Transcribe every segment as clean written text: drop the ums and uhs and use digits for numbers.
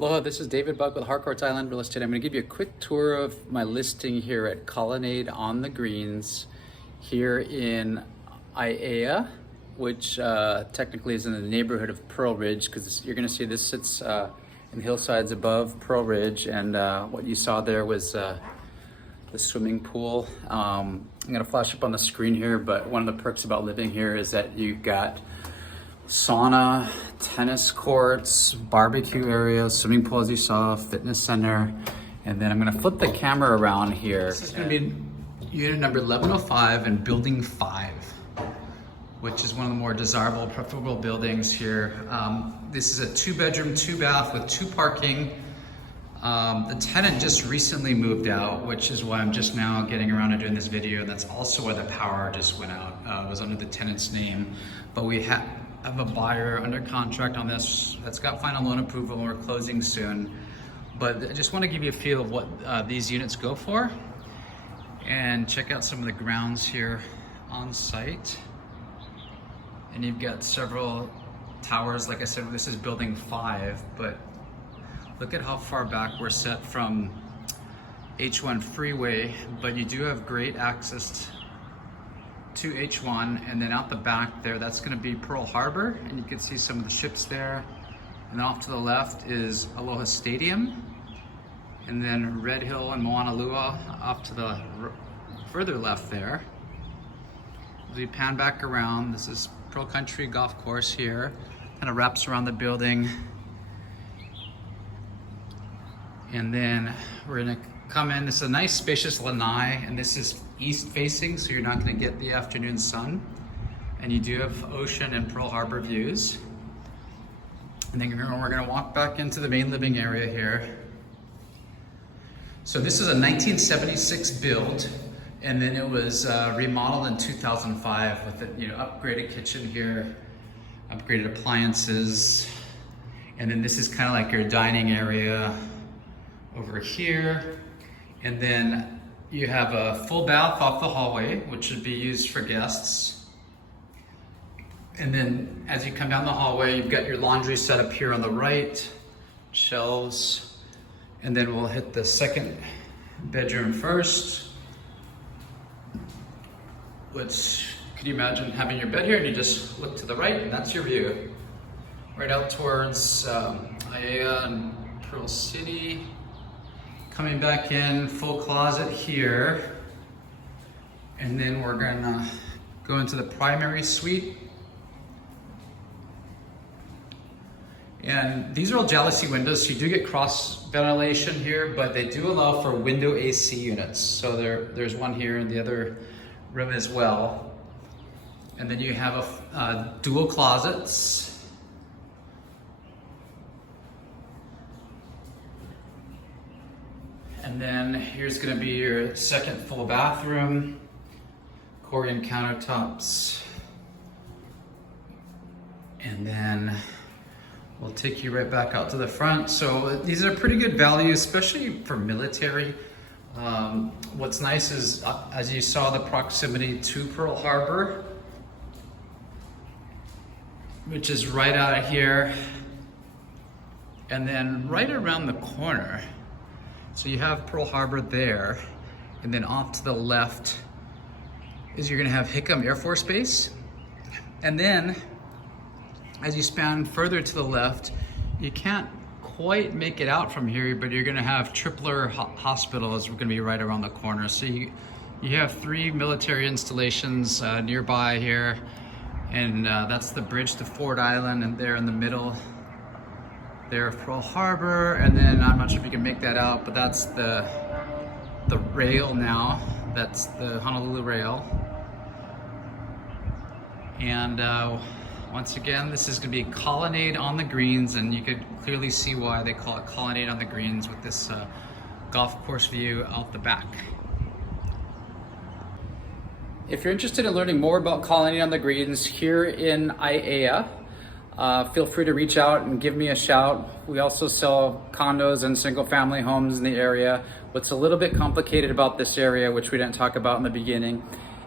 Aloha, this is David Buck with Harcourts Island Real Estate. I'm going to give you a quick tour of my listing here at Colonnade on the Greens here in Aiea, which technically is in the neighborhood of Pearl Ridge, because you're going to see this sits in hillsides above Pearl Ridge, and what you saw there was the swimming pool. I'm going to flash up on the screen here, but one of the perks about living here is that you've got sauna, tennis courts, barbecue area, swimming pool as you saw, fitness center. And then I'm gonna flip the camera around here. This is gonna be unit number 1105 in building 5, which is one of the more desirable, preferable buildings here. This is a 2-bedroom, 2-bath with 2 parking. The tenant just recently moved out, which is why I'm just now getting around to doing this video. That's also why the power just went out. It was under the tenant's name, but we have a buyer under contract on this that's got final loan approval and we're closing soon. But I just want to give you a feel of what these units go for and check out some of the grounds here on site. And you've got several towers. Like I said, this is building 5, but look at how far back we're set from H1 freeway, but you do have great access to H1, and then out the back there, that's going to be Pearl Harbor, and you can see some of the ships there. And then off to the left is Aloha Stadium, and then Red Hill and Moana Lua off to the further left there. As we pan back around, this is Pearl Country Golf Course here, kind of wraps around the building. And then we're gonna come in. This is a nice spacious lanai, and this is east facing, so you're not gonna get the afternoon sun. And you do have ocean and Pearl Harbor views. And then we're gonna walk back into the main living area here. So this is a 1976 build, and then it was remodeled in 2005 with a upgraded kitchen here, upgraded appliances. And then this is kind of like your dining area over here. And then you have a full bath off the hallway, which should be used for guests. And then as you come down the hallway, you've got your laundry set up here on the right, shelves. And then we'll hit the second bedroom first, which, could you imagine having your bed here and you just look to the right and that's your view. Right out towards Aiea and Pearl City. Coming back in, full closet here. And then we're gonna go into the primary suite. And these are all jalousie windows, so you do get cross ventilation here, but they do allow for window AC units. So there's one here in the other room as well. And then you have a dual closets. And then here's gonna be your second full bathroom, Corian countertops. And then we'll take you right back out to the front. So these are pretty good value, especially for military. What's nice is, as you saw, the proximity to Pearl Harbor, which is right out of here. And then right around the corner, so you have Pearl Harbor there, and then off to the left is you're gonna have Hickam Air Force Base. And then as you span further to the left, you can't quite make it out from here, but you're gonna have Tripler Hospital is gonna be right around the corner. So you have 3 military installations nearby here, and that's the bridge to Ford Island, and there in the middle there of Pearl Harbor. And then I'm not sure if you can make that out, but that's the rail now. That's the Honolulu rail. And once again, this is gonna be Colonnade on the Greens, and you could clearly see why they call it Colonnade on the Greens with this golf course view out the back. If you're interested in learning more about Colonnade on the Greens here in Aiea, feel free to reach out and give me a shout. We also sell condos and single family homes in the area. What's a little bit complicated about this area, which we didn't talk about in the beginning,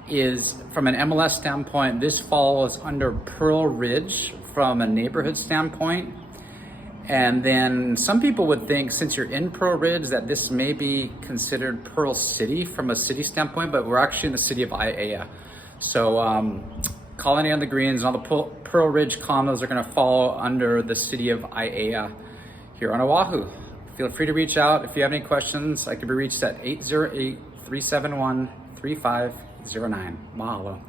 is from an MLS standpoint, this falls under Pearl Ridge from a neighborhood standpoint. And then some people would think, since you're in Pearl Ridge, that this may be considered Pearl City from a city standpoint, but we're actually in the city of Aiea. So Colonnade on the Greens and all the Pearl Ridge condos are gonna fall under the city of Aiea here on Oahu. Feel free to reach out. If you have any questions, I can be reached at 808-371-3509. Mahalo.